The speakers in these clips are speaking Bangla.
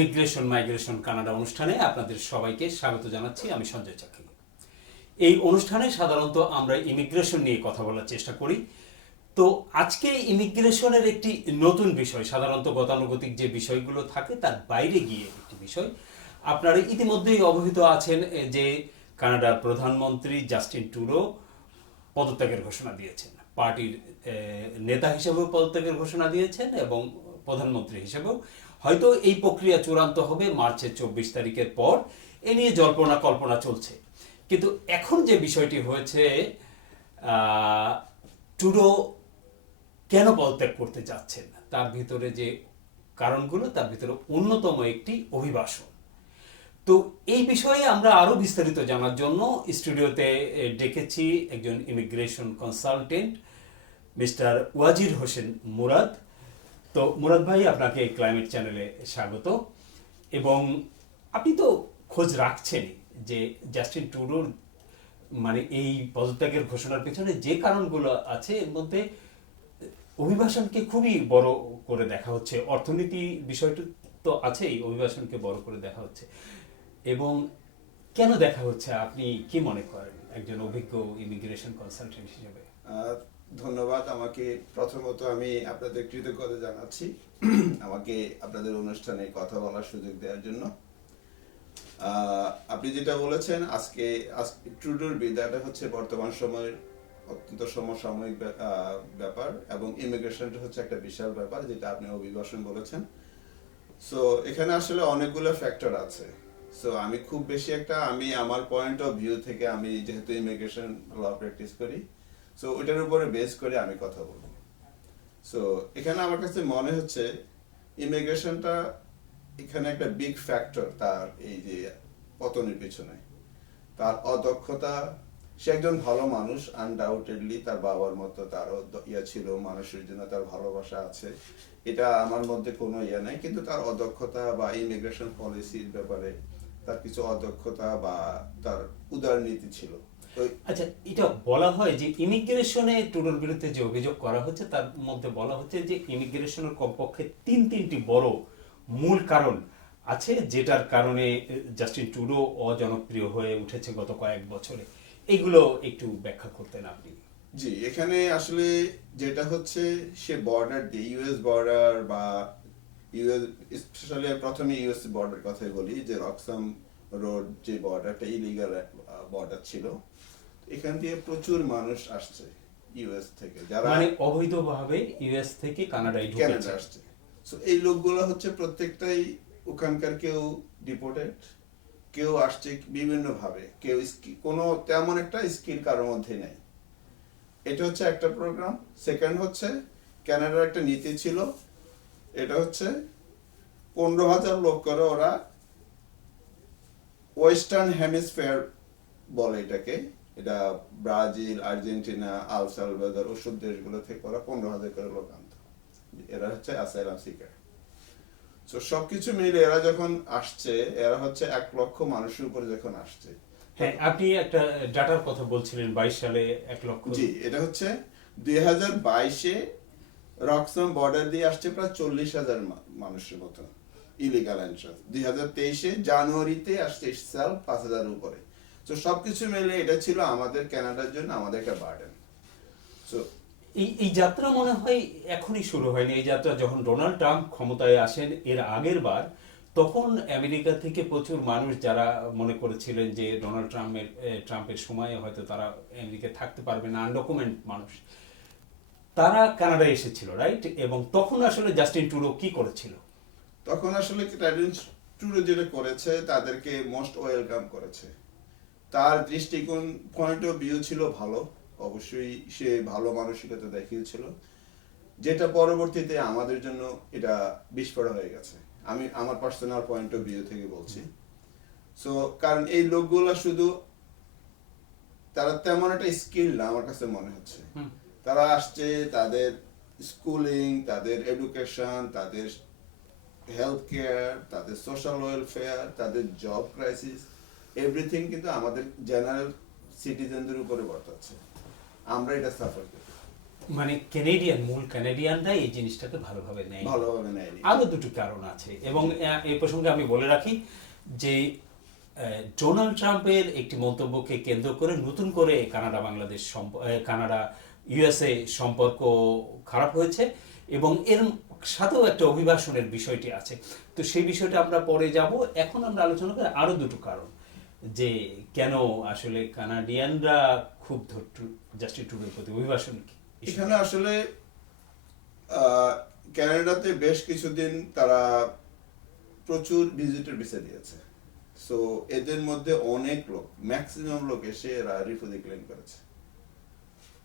ইমিগ্রেশন মাইগ্রেশন কানাডা অনুষ্ঠানে আপনাদের সবাইকে স্বাগত জানাচ্ছি, আমি সঞ্জয় চাকরি। এই অনুষ্ঠানে সাধারণত আমরা ইমিগ্রেশন নিয়ে কথা বলার চেষ্টা করি। তো আজকে ইমিগ্রেশনের একটি নতুন বিষয়, সাধারণত গতানুগতিক যে বিষয়গুলো থাকে তার বাইরে গিয়ে একটি বিষয়। আপনারা ইতিমধ্যেই অবহিত আছেন যে কানাডার প্রধানমন্ত্রী জাস্টিন টুরো পদত্যাগের ঘোষণা দিয়েছেন। পার্টির নেতা হিসেবেও পদত্যাগের ঘোষণা দিয়েছেন এবং প্রধানমন্ত্রী হিসেবেও। হয়তো এই প্রক্রিয়া চূড়ান্ত হবে মার্চের চব্বিশ তারিখের পর। এ নিয়ে জল্পনা কল্পনা চলছে। কিন্তু এখন যে বিষয়টি হয়েছে টুডো কেন পদত্যাগ করতে যাচ্ছেন? তার ভিতরে যে কারণগুলো, তার ভিতরে অন্যতম একটি অভিবাসন। তো এই বিষয়ে আমরা আরও বিস্তারিত জানার জন্য স্টুডিওতে ডেকেছি একজন immigration consultant, mister Wazir Hossain Murad. তো মুরাদ ভাই, আপনাকে ক্লাইমেট চ্যানেলে স্বাগত। এবং আপনি তো খোঁজ রাখছেন যে জাস্টিন টুডোর মানে এই পদত্যাগের ঘোষণার পেছনে যে কারণগুলো আছে, এর মধ্যে অভিবাসনকে খুবই বড় করে দেখা হচ্ছে। অর্থনীতি বিষয়টি তো আছেই, অভিবাসনকে বড় করে দেখা হচ্ছে। এবং কেন দেখা হচ্ছে? আপনি কি মনে করেন? একজন অভিজ্ঞ ইমিগ্রেশন কনসালটেন্ট হিসেবে। ধন্যবাদ। আমাকে প্রথমত আমি আপনাদের কৃতজ্ঞতা জানাচ্ছি আমাকে আপনাদের অনুষ্ঠানে কথা বলার সুযোগ দেওয়ার জন্য। আপনি যেটা বলেছেন, আজকে ট্রুডোর বিদায়টা হচ্ছে বর্তমান সময়ের অত্যন্ত সমসাময়িক ব্যাপার এবং ইমিগ্রেশনটা হচ্ছে একটা বিশাল ব্যাপার যেটা আপনি অভিবাসন বলেছেন। সো এখানে আসলে অনেকগুলো ফ্যাক্টর আছে। সো আমি খুব বেশি একটা, আমি আমার পয়েন্ট অফ ভিউ থেকে আমি যেহেতু ইমিগ্রেশন ল প্র্যাকটিস করি সো ওইটার উপরে বেস করে আমি কথা বলব। সো এখানে আমার কাছে মনে হচ্ছে ইমিগ্রেশনটা এখানে একটা বিগ ফ্যাক্টর তার এই যে পতনের পিছনে। তার অদক্ষতা, সে একজন ভালো মানুষ আনডাউটেডলি তার বাবার মতো তারও ইয়ে ছিল, মানুষের জন্য তার ভালোবাসা আছে। এটা আমার মধ্যে কোনো ইয়ে নাই, কিন্তু তার অদক্ষতা বা ইমিগ্রেশন পলিসির ব্যাপারে তার কিছু অদক্ষতা বা তার উদারনীতি ছিল। আচ্ছা এটা বলা হয় যে ইমিগ্রেশনে টুডোর বিরুদ্ধে যে অভিযোগ করা হচ্ছে, তার মধ্যে বলা হচ্ছে যে ইমিগ্রেশনের কমপক্ষে তিন তিনটি বড় মূল কারণ আছে, যেটার কারণে জাস্টিন টুডো অজনপ্রিয় হয়ে উঠেছে গত কয়েক বছরে। এগুলো একটু ব্যাখ্যা করতেন আপনি। জি, এখানে আসলে যেটা হচ্ছে, সে বর্ডার দিয়ে ইউএস বর্ডার বা ইউএস স্পেশালি প্রথমে ইউএস বর্ডার কথাই বলি, যে রক্সাম রোড যে বর্ডারটা ইলিগাল বর্ডার ছিল এখান দিয়ে প্রচুর মানুষ আসছে ইউএস থেকে। যারা মানে অবৈধভাবে ইউএস থেকে কানাডায় ঢুকেছে। আসছে। সো এই লোকগুলো হচ্ছে প্রত্যেকটাই ওখানকার কেউ ডিপোর্টেড কেউ আসছে বিভিন্ন ভাবে কেউ কোনো তেমন একটা স্কিল কারোর মধ্যে নেই। এটা হচ্ছে একটা প্রোগ্রাম সেকেন্ড হচ্ছে ক্যানাডার একটা নীতি ছিল এটা হচ্ছে পনেরো হাজার লোক করে ওরা ওয়েস্টার্ন হেমিসফেয়ার বলে এটাকে। এটা ব্রাজিল আর্জেন্টিনা আল সালভাদর ওসব দেশগুলো থেকে ওরা পনেরো হাজার করে লোক আনতো। এরা হচ্ছে অ্যাসাইলাম সিকার তো সবকিছু মিলে এরা যখন আসছে এরা হচ্ছে এক লক্ষ মানুষের উপরে যখন আসছে। হ্যাঁ আপনি একটা ডাটার কথা বলছিলেন বাইশ সালে এক লক্ষ। জি এটা হচ্ছে দুই হাজার বাইশে রক্সম বর্ডার দিয়ে আসছে প্রায় চল্লিশ হাজার মানুষের মতো। ইলিগাল এন্ট্রান্স দুই হাজার তেইশে জানুয়ারিতে আসছে সেল পাঁচ হাজার উপরে। তো সবকিছু মিলে এটা ছিল আমাদের কানাডার জন্য আমাদের একটা বার্ডেন। তো এই এই যাত্রা মনে হয় এখনই শুরু হয়নি। এই যাত্রা যখন ডোনাল্ড ট্রাম্প ক্ষমতায় আসেন এর আগের বার তখন আমেরিকা থেকে প্রচুর মানুষ যারা মনে করেছিলেন যে ডোনাল্ড ট্রাম্পের ট্রাম্পের সময়ে হয়তো তারা আমেরিকায় থাকতে পারবে না আনডকুমেন্ট মানুষ। তারা কানাডায় এসেছিল রাইট এবং তখন আসলে জাস্টিন টুরো কি করেছিল? তখন আসলে ট্যুরে যেটা করেছে তাদেরকে মোস্ট ওয়েলকাম করেছে। তার দৃষ্টিকোণ পয়েন্ট অফ ভিউ ছিল ভালো। অবশ্যই সে ভালো মানসিকতা দেখিয়েছিল। যেটা পরবর্তীতে আমাদের জন্য এটা বিস্ফোরণ হয়ে গেছে। আমি আমার পার্সোনাল পয়েন্ট অফ ভিউ থেকে বলছি। সো কারণ এই লোকগুলো শুধু তারা তেমন একটা স্কিল না আমার কাছে মনে হচ্ছে। তারা আসছে তাদের স্কুলিং তাদের এডুকেশন তাদের হেলথ কেয়ার তাদের সোশ্যাল ওয়েলফেয়ার তাদের জব ক্রাইসিস এভরিথিং কিন্তু আমাদের জেনারেল সিটিজেনদের উপরে বর্তাচ্ছে। আমরা এটা সাফার করি। মানে ক্যানেডিয়ান মূল ক্যানেডিয়ানরা এই জিনিসটাকে ভালোভাবে নেয় ভালোভাবে নেয় আরও দুটো কারণ আছে এবং এই প্রসঙ্গে আমি বলে রাখি যে ডোনাল্ড ট্রাম্পের একটি মন্তব্যকে কেন্দ্র করে নতুন করে কানাডা বাংলাদেশ কানাডা ইউএসএ সম্পর্ক খারাপ হয়েছে এবং এর সাথেও একটা অভিবাসনের বিষয়টি আছে। তো সেই বিষয়টা আমরা পরে যাব। এখন আমরা আলোচনা করি আরও দুটো কারণ। যে কেন আসলে কানাডিয়ানরা খুব জাস্টিস টুডের প্রতি অভিবাসন এখানে আসলে ক্যানাডাতে বেশ কিছুদিন তারা প্রচুর ভিজিটর ভিসা দিয়েছে। সো এদের মধ্যে অনেক লোক ম্যাক্সিমাম লোক এসে এরা রিফিউজি ক্লেম করেছে।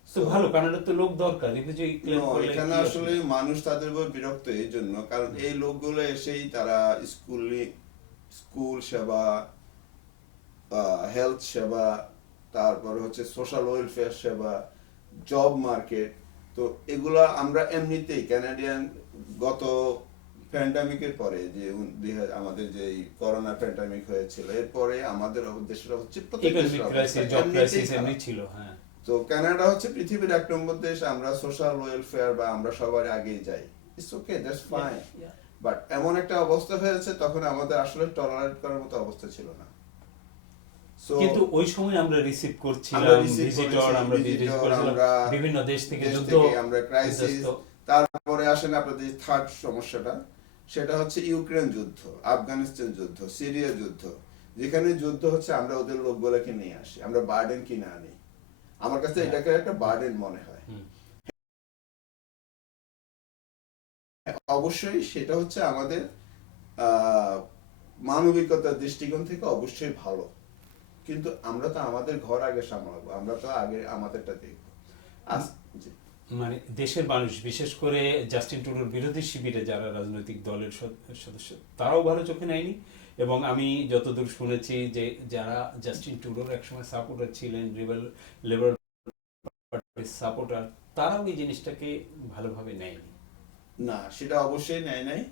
তো ভালো কানাডার তো লোক দরকার রিফিউজি ক্লেম করলে এখানে আসলে মানুষ তাদের উপর বিরক্ত এই জন্য কারণ এই লোকগুলো এসেই তারা স্কুল স্কুল সেবা হেলথ সেবা তারপর হচ্ছে সোশ্যাল ওয়েলফেয়ার সেবা জব মার্কেট তো এগুলা আমরা এমনিতেই ক্যানাডিয়ান গত প্যান্ডামিকের পরে যে আমাদের যে করোনা প্যান্ডামিক হয়েছিল এরপরে আমাদের দেশের হচ্ছে ছিল হ্যাঁ। তো কানাডা হচ্ছে পৃথিবীর এক নম্বর দেশ আমরা সোশ্যাল ওয়েলফেয়ার বা আমরা সবার আগেই যাই। It's okay that's fine but এমন একটা অবস্থা হয়েছে তখন আমাদের আসলে টলারেট করার মতো অবস্থা ছিল না। কিন্তু ওই সময় আমরা রিসিভ করছিলাম ভিজিটর আমরা ভিজিট করেছিলাম বিভিন্ন দেশ থেকে যুদ্ধ আমরা ক্রাইসিস তারপরে আসেন আপনাদের থার্ড সমস্যাটা সেটা হচ্ছে ইউক্রেন যুদ্ধ আফগানিস্তান যুদ্ধ সিরিয়া যুদ্ধ যেখানে যুদ্ধ হচ্ছে আমরা ওদের লোকগুলোকে নিয়ে আসি আমরা বার্ডেন কিনে আনি। আমার কাছে হ্যাঁ। এটাকে একটা বার্ডেন মনে হয়। অবশ্যই সেটা হচ্ছে আমাদের আহ, মানবিকতার দৃষ্টিকোণ থেকে অবশ্যই ভালো। কিন্তু আমরা তো আমাদের ঘর আগে সামলাবো আমরা তো আগে আমাদেরটা দেখব। আজ- মানে দেশের মানুষ বিশেষ করে জাস্টিন টুডুর বিরোধী শিবিরে যারা রাজনৈতিক দলের সদস্য তারাও ভালো চোখে নেয়নি। এবং আমি যতদূর শুনেছি যে যারা জাস্টিন ট্রুডোর একসময় সাপোর্টার ছিলেন লেবার লেবার পার্টির সাপোর্টার তারাও এই জিনিসটাকে ভালোভাবে নেয়নি। না সেটা অবশ্যই নেয় নাই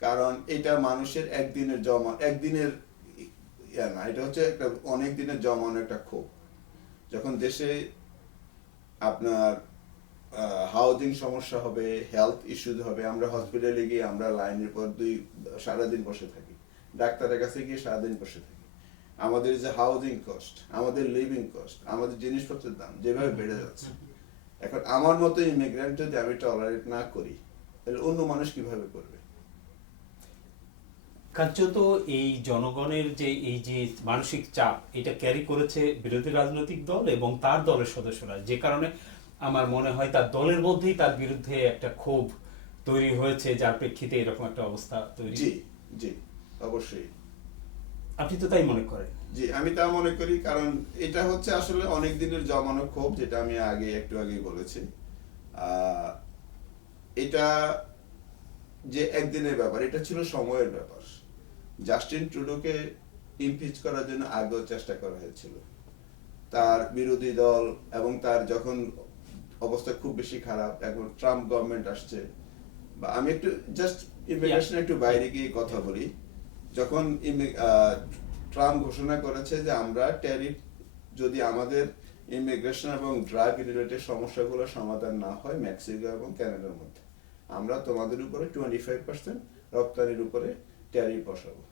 কারণ এটা মানুষের একদিনের জমা একদিনের ইয়া না এটা হচ্ছে একটা অনেক দিনের জমানো একটা ক্ষোভ। যখন দেশে আপনার হাউজিং সমস্যা হবে হেলথ ইস্যুজ হবে, আমরা হসপিটালে গিয়ে আমরা লাইনের পর দুই, সারাদিন বসে থাকি। ডাক্তারের কাছে গিয়ে সারাদিন বসে থাকি। আমাদের যে হাউজিং কস্ট আমাদের লিভিং কস্ট আমাদের জিনিসপত্রের দাম যেভাবে বেড়ে যাচ্ছে। এখন আমার মতো ইমিগ্রেন্ট যদি আমি টলারেট না করি, তাহলে অন্য মানুষ কীভাবে করবে? কার্যত এই জনগণের যে এই যে মানসিক চাপ এটা ক্যারি করেছে বিরোধী রাজনৈতিক দল এবং তার দলের সদস্যরা। যে কারণে আমার মনে হয় তার দলের মধ্যেই তার বিরুদ্ধে একটা ক্ষোভ তৈরি হয়েছে যার প্রেক্ষিতে এরকম একটা অবস্থা তৈরি। জি জি অবশ্যই। আপনি তো তাই মনে করেন? জি আমি তা মনে করি কারণ এটা হচ্ছে আসলে অনেক দিনের জমানো ক্ষোভ যেটা আমি আগে একটু আগেই বলেছি। আহ, এটা যে একদিনের ব্যাপার এটা ছিল সময়ের ব্যাপার। জাস্টিন ট্রুডোকে ইমপিচ করার জন্য আগেও চেষ্টা করা হয়েছিল। তার বিরোধী দল এবং তার যখন অবস্থা খুব বেশি খারাপ এখন ট্রাম্প গভর্নমেন্ট আসছে। বা আমি একটু জাস্ট ইমিগ্রেশন একটু বাইরে গিয়ে কথা বলি। যখন ট্রাম্প ঘোষণা করেছে যে আমরা ট্যারিফ যদি আমাদের ইমিগ্রেশন এবং ড্রাগ রিলেটেড সমস্যাগুলো সমাধান না হয় মেক্সিকো এবং কানাডার মধ্যে আমরা তোমাদের উপরে টোয়েন্টি ফাইভ পার্সেন্ট রপ্তানির উপরে ট্যারিফ বসাবো।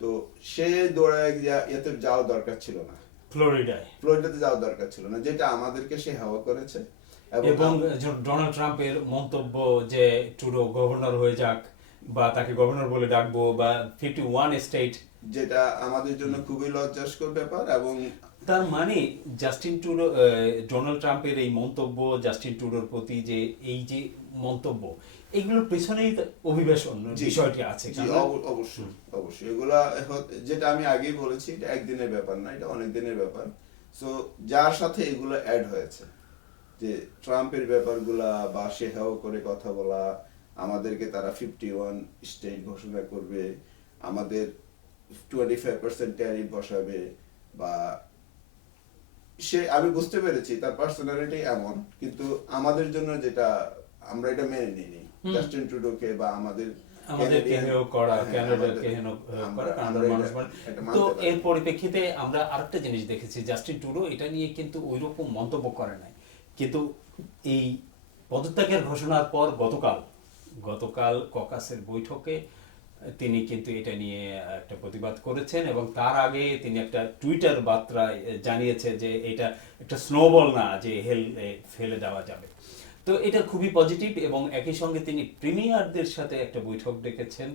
তো সে দৌড়ায় ইয়েতে যাওয়া দরকার ছিল না। ফ্লোরিডায়। ফ্লোরিডাতে যাওয়া দরকার ছিল না যেটা আমাদেরকে সে হাওয়া করেছে। এবং ডোনাল্ড ট্রাম্পের মন্তব্য যে টুডো গভর্নর হয়ে যাক বা তাকে গভর্নর বলে ডাকবো বা ফিফটি ওয়ান স্টেট যেটা আমাদের জন্য খুবই লজ্জাস্কর ব্যাপার এবং তার মানে জাস্টিন টুডো ডোনাল্ড ট্রাম্পের এই মন্তব্য জাস্টিন টুডোর প্রতি যে এই যে মন্তব্য এগুলোর পেছনেই অভিবাসন বিষয়টি আছে অবশ্যই অবশ্যই। এগুলা যেটা আমি আগেই বলেছি এটা একদিনের ব্যাপার না এটা অনেক দিনের ব্যাপার। সো যার সাথে এগুলো অ্যাড হয়েছে যে ট্রাম্পের ব্যাপারগুলা বা সে হেও করে কথা বলা আমাদেরকে তারা ফিফটি ওয়ান স্টেট ঘোষণা করবে আমাদের টোয়েন্টি ফাইভ পার্সেন্ট ট্যারিফ বসাবে বা সে আমি বুঝতে পেরেছি তার পার্সোনালিটি এমন কিন্তু আমাদের জন্য যেটা আমরা এটা মেনে নিইনি। জাস্টিন ট্রুডোকে বা আমাদের হ্যাঁ, মানে তো এর পরিপ্রেক্ষিতে আমরা আরেকটা জিনিস দেখেছি জাস্টিন টুডো এটা নিয়ে কিন্তু ওই রকম মন্তব্য করে নাই। কিন্তু এই পদত্যাগের ঘোষণার পর গতকাল গতকাল ককাসের বৈঠকে তিনি কিন্তু এটা নিয়ে একটা প্রতিবাদ করেছেন এবং তার আগে তিনি একটা টুইটার বার্তায় জানিয়েছে যে এটা একটা স্নোবল না যে হেল ফেলে দেওয়া যাবে। তো এটা খুবই পজিটিভ এবং একই সঙ্গে তিনি প্রিমিয়ারদের সাথে একটা বৈঠক ডেকেছেন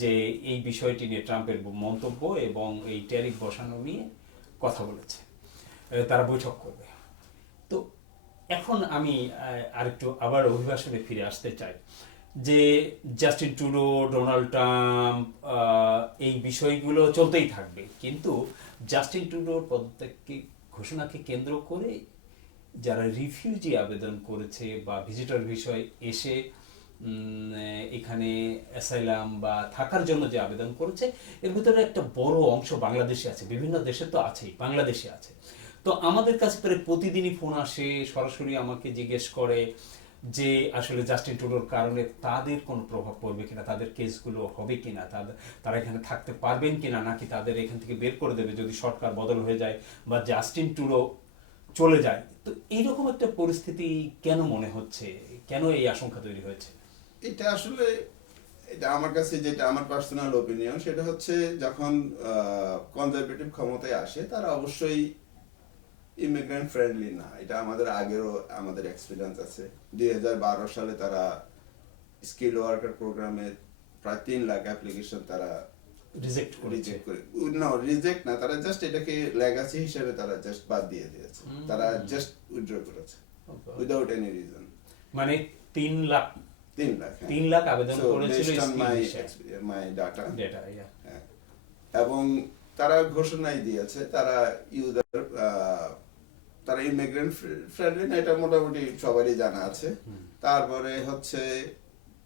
যে এই বিষয়টি নিয়ে ট্রাম্পের মন্তব্য এবং এই ট্যারিফ বসানো নিয়ে কথা বলেছে। তারা বৈঠক করবে। তো এখন আমি আরেকটু আবার অভিবাসনে ফিরে আসতে চাই। যে জাস্টিন ট্রুডো ডোনাল্ড ট্রাম্প এই বিষয়গুলো চলতেই থাকবে। কিন্তু জাস্টিন ট্রুডোর পদত্যাগকে, ঘোষণাকে কেন্দ্র করে যারা রিফিউজি আবেদন করেছে বা ভিজিটর বিষয় এসে এখানে অ্যাসাইলাম বা থাকার জন্য যে আবেদন করেছে, এর ভিতরে একটা বড় অংশ বাংলাদেশে আছে, বিভিন্ন দেশে তো আছেই, বাংলাদেশে আছে। তো আমাদের কাছে প্রায় প্রতিদিনই ফোন আসে, সরাসরি আমাকে জিজ্ঞেস করে যে আসলে জাস্টিন টুডোর কারণে তাদের কোনো প্রভাব পড়বে কিনা, তাদের কেসগুলো হবে কিনা তাদের তারা এখানে থাকতে পারবেন কিনা, নাকি তাদের এখান থেকে বের করে দেবে যদি সরকার বদল হয়ে যায় বা জাস্টিন টুডো চলে যায়। তো এইরকম একটা পরিস্থিতি কেন মনে হচ্ছে? কেন এই আশঙ্কা তৈরি হয়েছে? এটা আসলে, এটা আমার কাছে যেটা, আমার পার্সোনাল ওপিনিয়ন সেটা হচ্ছে যখন কনজারভেটিভ ক্ষমতায় আসে, তারা অবশ্যই ইমিগ্রেন্ট ফ্রেন্ডলি না। এটা আমাদের আগেরও আমাদের এক্সপিরিয়েন্স আছে। দুই সালে তারা স্কিল ওয়ার্কার প্রোগ্রামে প্রায় তিন লাখ অ্যাপ্লিকেশন তারা রিজেক্ট রিজেক্ট করে। না রিজেক্ট না তারা জাস্ট এটাকে লেগাসি হিসেবে তারা জাস্ট বাদ দিয়ে দিয়েছে। তারা জাস্ট উইথড্র করেছে উইদাউট এনি রিজন মানে তিন লাখ তিন লাখ হ্যাঁ। তিন লাখ আবেদন করেছিল my data, ডেটা হ্যাঁ। এবং তারা ঘোষণাই দিয়েছে তারা ইউজার তারা ইমিগ্রেন্ট ফ্রেন্ডলি না এটা মোটামুটি সবারই জানা আছে। তারপরে হচ্ছে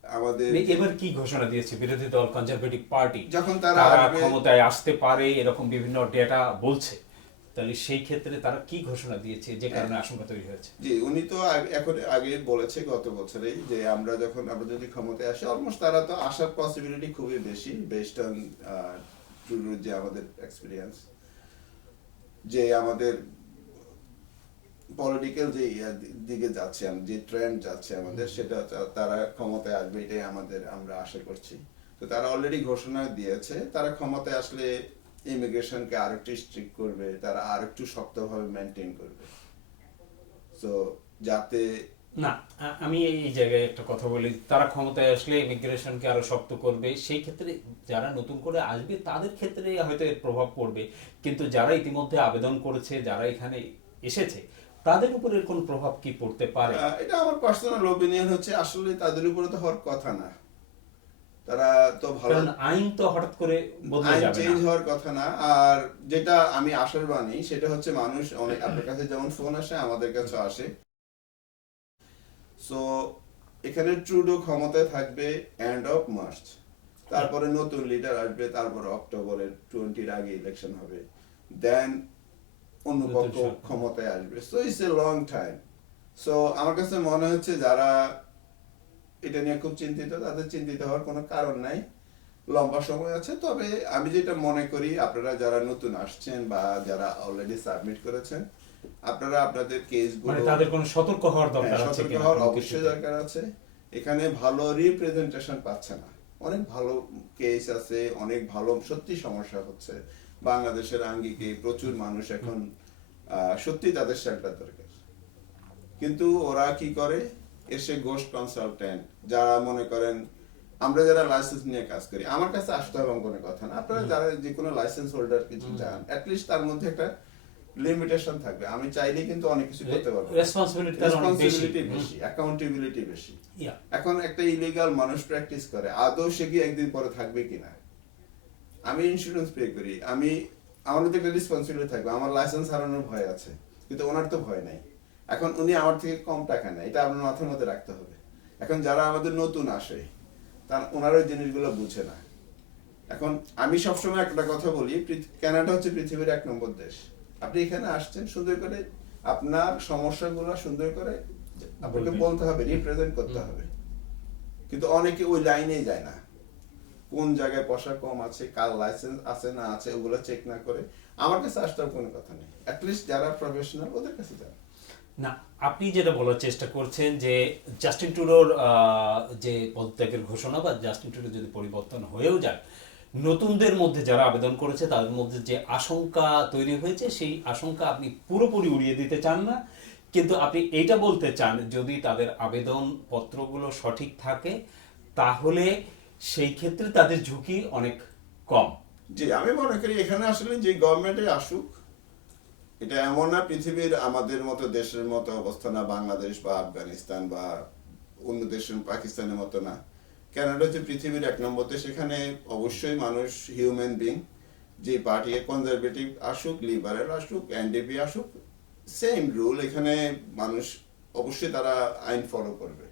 আমাদের এবার কি ঘোষণা দিয়েছে? বিরোধী দল কনজারভেটিভ পার্টি যখন তারা ক্ষমতায় আসতে পারে এরকম বিভিন্ন ডেটা বলছে। তাহলে সেই ক্ষেত্রে তারা কি ঘোষণা দিয়েছে? যে কারণে আশঙ্কা তৈরি হয়েছে। জি উনি তো এখন আগে বলেছে গত বছরেই যে আমরা যখন আমরা যদি ক্ষমতায় আসি অলমোস্ট তারা তো আসার পসিবিলিটি খুবই বেশি বেসড অন যে আমাদের এক্সপিরিয়েন্স যে আমাদের পলিটিক্যাল যে দিকে যাচ্ছে যে ট্রেন্ড যাচ্ছে আমাদের সেটা তারা ক্ষমতায় আসবে এটাই আমাদের আমরা আশা করছি। তো তারা অলরেডি ঘোষণা দিয়েছে তারা ক্ষমতায় আসলে ইমিগ্রেশনকে আরেকটু স্ট্রিক্ট করবে তারা আরেকটু শক্তভাবে মেনটেন করবে। তো যাতে না আমি এই এই জায়গায় একটা কথা বলি তারা ক্ষমতায় আসলে ইমিগ্রেশনকে আরও শক্ত করবে সেই ক্ষেত্রে যারা নতুন করে আসবে তাদের ক্ষেত্রে হয়তো এর প্রভাব পড়বে। কিন্তু যারা ইতিমধ্যে আবেদন করেছে যারা এখানে এসেছে তাদের উপর কোনো প্রভাব কি পড়তে পারে? এটা আমার পার্সোনাল ওপিনিয়ন হচ্ছে আসলে তাদের উপরে তো হওয়ার কথা না। তারা তো ভালো আইন তো হঠাৎ করে বদলে যাবে চেঞ্জ হওয়ার কথা না। আর যেটা আমি আশার বাণী সেটা হচ্ছে মানুষ অনেক আপনার কাছে যেমন ফোন আসে আমাদের কাছে আসে। সো এখানে ট্রুডো ক্ষমতায় থাকবে এন্ড অফ মার্চ তারপরে নতুন লিডার আসবে তারপরে অক্টোবরের টোয়েন্টির আগে ইলেকশন হবে। দেন অন্য পক্ষ ক্ষমতায় আসবে। So it's a long time so আমার কাছে মনে হচ্ছে যারা এটা নিয়ে খুব চিন্তিত তাদের চিন্তিত হওয়ার কোনো কারণ নাই। লম্বা সময় আছে তবে আমি যেটা মনে করি আপনারা যারা নতুন আসছেন বা যারা অলরেডি সাবমিট করেছেন আপনারা আপনাদের কেসগুলো মানে তাদের কোনো সতর্ক হওয়ার দরকার হ্যাঁ, আছে সতর্ক হওয়ার অবশ্যই দরকার আছে। এখানে ভালো রিপ্রেজেন্টেশন পাচ্ছে না। অনেক ভালো কেস আছে অনেক ভালো সত্যি সমস্যা হচ্ছে। বাংলাদেশের আঙ্গিকে প্রচুর মানুষ এখন সত্যি তাদের শেল্টার দরকার। কিন্তু ওরা কি করে? এসে গোস্ট কনসালটেন্ট যারা মনে করেন আমরা যারা লাইসেন্স নিয়ে কাজ করি আমার কাছে আসতে হবে কোনো কথা না। আপনারা যারা যে কোনো লাইসেন্স হোল্ডার কিছু চান অ্যাটলিস্ট তার মধ্যে একটা লিমিটেশন থাকবে। আমি চাইলেই কিন্তু অনেক কিছু করতে পারব। রেসপন্সিবিলিটি বেশি। অ্যাকাউন্টেবিলিটি বেশি এখন একটা ইলিগাল মানুষ প্র্যাকটিস করে আদৌ সে কি একদিন পরে থাকবে কিনা? আমি ইন্স্যুরেন্স পে করি আমি আমার মধ্যে একটা রেসপন্সিবিলিটি থাকবে আমার লাইসেন্স হারানোর ভয় আছে কিন্তু ওনার তো ভয় নাই। এখন উনি আমার থেকে কম টাকা নেয় এটা আপনার মাথার মধ্যে রাখতে হবে। এখন যারা আমাদের নতুন আসে তার ওনারা ওই জিনিসগুলো বুঝে না। এখন আমি সবসময় একটা কথা বলি কানাডা হচ্ছে পৃথিবীর এক নম্বর দেশ। আপনি এখানে আসছেন সুন্দর করে আপনার সমস্যাগুলো সুন্দর করে আপনাকে বলতে হবে রিপ্রেজেন্ট করতে হবে। কিন্তু অনেকে ওই লাইনেই যায় না। কোন জায়গায় পয়সা কম আছে কার লাইসেন্স আছে না আছে ওগুলো চেক না করে আমার কাছে আসতে কোনো কথা নেই। অ্যাটলিস্ট যারা প্রফেশনাল ওদের কাছে যান। না আপনি যেটা বলার চেষ্টা করছেন যে জাস্টিন ট্রুডোর আহ, যে পদত্যাগের ঘোষণা বা জাস্টিন ট্রুডো যদি পরিবর্তন হয়েও যায় নতুনদের মধ্যে যারা আবেদন করেছে তাদের মধ্যে যে আশঙ্কা তৈরি হয়েছে সেই আশঙ্কা আপনি পুরোপুরি উড়িয়ে দিতে চান না। কিন্তু আপনি এটা বলতে চান যদি তাদের আবেদন পত্রগুলো সঠিক থাকে তাহলে সেই ক্ষেত্রে তাদের ঝুঁকি অনেক কম। জি, আমি মনে করি এখানে আসলে যে গভর্নমেন্টে আসুক, এটা এমন না পৃথিবীর আমাদের মতো দেশের মতো অবস্থা না, বাংলাদেশ বা আফগানিস্তান বা অন্য দেশের পাকিস্তানের মতো না। কানাডা হচ্ছে পৃথিবীর এক নম্বর দেশ, এখানে অবশ্যই মানুষ হিউম্যান বিং যে পার্টি কনজারভেটিভ আসুক লিবারেল আসুক এনডিপি আসুক সেম রুল এখানে মানুষ অবশ্যই তারা আইন ফলো করবে।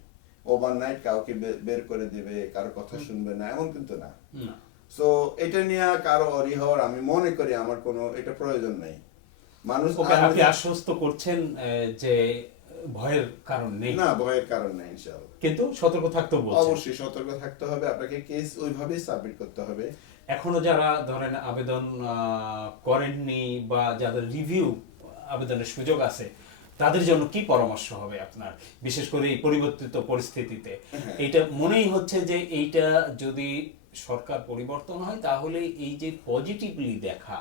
ওভারনাইট কাউকে বের করে দেবে কারও কথা শুনবে না এমন কিন্তু না। সো এটা নিয়ে কারও অরি হওয়ার আমি মনে করি আমার কোনো এটা প্রয়োজন নেই। মানুষ আপনি আশ্বস্ত করছেন যে ভয়ের কারণ নেই। না ভয়ের কারণ নেই ইনশাআল্লাহ। কিন্তু সতর্ক বলছেন। অবশ্যই সতর্ক থাকতে হবে আপনাকে কেস ওইভাবেই সাবমিট করতে হবে। এখনও যারা ধরেন আবেদন করেননি বা যাদের রিভিউ আবেদনের সুযোগ আছে তাদের জন্য কি পরামর্শ হবে আপনার? বিশেষ করে এই পরিবর্তিত পরিস্থিতিতে। হ্যাঁ। এইটা মনেই হচ্ছে যে এইটা যদি সরকার পরিবর্তন হয় তাহলে এই যে পজিটিভলি দেখা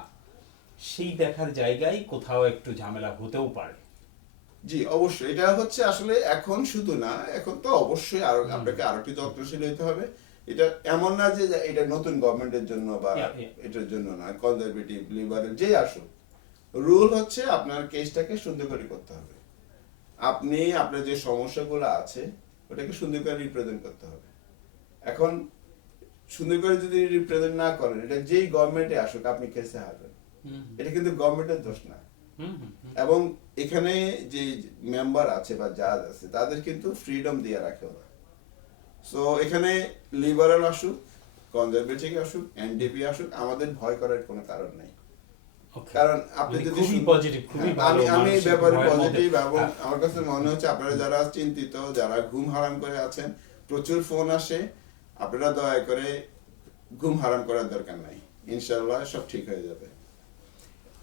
সেই দেখার জায়গায় কোথাও একটু ঝামেলা হতেও পারে। জি অবশ্যই। এটা হচ্ছে আসলে এখন শুধু না এখন তো অবশ্যই আরও আপনাকে আরও একটু যত্নশীল হতে হবে। এটা এমন না যে এটা নতুন গভর্নমেন্টের জন্য বা. এটার জন্য না কনজারভেটিভ লিবারেল যেই আসুক। রুল হচ্ছে আপনার কেসটাকে সুন্দর করে করতে হবে। আপনি আপনার যে সমস্যাগুলো আছে ওটাকে সুন্দর করে রিপ্রেজেন্ট করতে হবে। এখন সুন্দর করে যদি রিপ্রেজেন্ট না করেন এটা যেই গভর্নমেন্টে আসুক আপনি কেসে হারবেন। এটা কিন্তু গভর্নমেন্টের দোষ না। এবং এখানে যে মেম্বার আছে বা জাজ আছে তাদের কিন্তু ফ্রিডম দিয়ে রাখে ওরা। সো এখানে লিবারাল আসুক কনজারভেটিভ আসুক এনডিপি আসুক আমাদের ভয় করার কোনো কারণ নেই. কারণ আপনি যদি খুবই পজিটিভ খুবই হ্যাঁ, আমি আমি এই ব্যাপারে পজিটিভ এবং হ্যাঁ। আমার কাছে মনে হচ্ছে আপনারা যারা চিন্তিত যারা ঘুম হারাম করে আছেন প্রচুর ফোন আসে আপনারা দয়া করে ঘুম হারাম করার দরকার নাই। ইনশাআল্লাহ সব ঠিক হয়ে যাবে।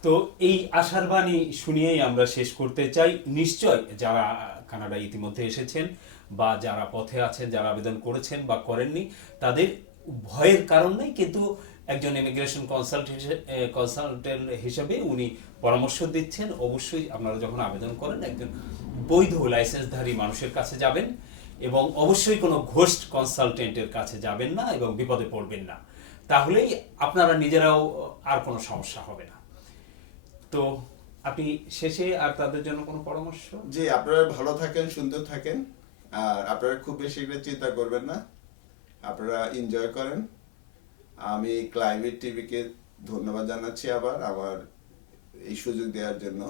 তো এই আশার বাণী শুনিয়েই আমরা শেষ করতে চাই। নিশ্চয় যারা কানাডা ইতিমধ্যে এসেছেন বা যারা পথে আছেন যারা আবেদন করেছেন বা করেননি তাদের ভয়ের কারণ নেই কিন্তু একজন ইমিগ্রেশন কনসালটেন্ট কনসালটেন্ট হিসেবে উনি পরামর্শ দিচ্ছেন। অবশ্যই আপনারা যখন আবেদন করেন, একজন বৈধ লাইসেন্সধারী মানুষের কাছে যাবেন এবং অবশ্যই কোনো ঘোস্ট কনসালটেন্টের কাছে যাবেন না এবং বিপদে পড়বেন না। তাহলেই আপনারা নিজেরাও আর কোনো সমস্যা হবে না। তো আপনি শেষে আর তাদের জন্য কোনো পরামর্শ? যে আপনারা ভালো থাকেন, সুন্দর থাকেন। আর আপনারা খুব বেশি চিন্তা করবেন না। আপনারা এনজয় করেন। আমি ক্লাইমেট টিভিকে ধন্যবাদ জানাচ্ছি আবার আমার এই সুযোগ দেওয়ার জন্য।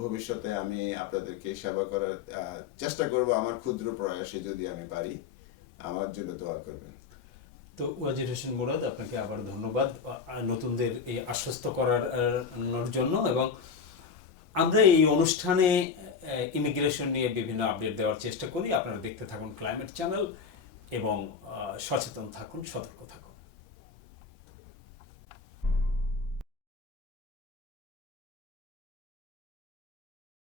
ভবিষ্যতে আমি আপনাদেরকে সেবা করার চেষ্টা করব আমার ক্ষুদ্র প্রয়াসে যদি আমি পারি। আমার জন্য দোয়া করবেন। তো ওয়াজির হোসেন মুরাদ, আপনাকে আবার ধন্যবাদ। নতুনদের এই আশ্বস্ত করার জন্য এবং আমরা এই অনুষ্ঠানে ইমিগ্রেশন নিয়ে বিভিন্ন আপডেট দেওয়ার চেষ্টা করি। আপনারা দেখতে থাকুন ক্লাইমেট চ্যানেল এবং সচেতন থাকুন, সতর্ক থাকুন।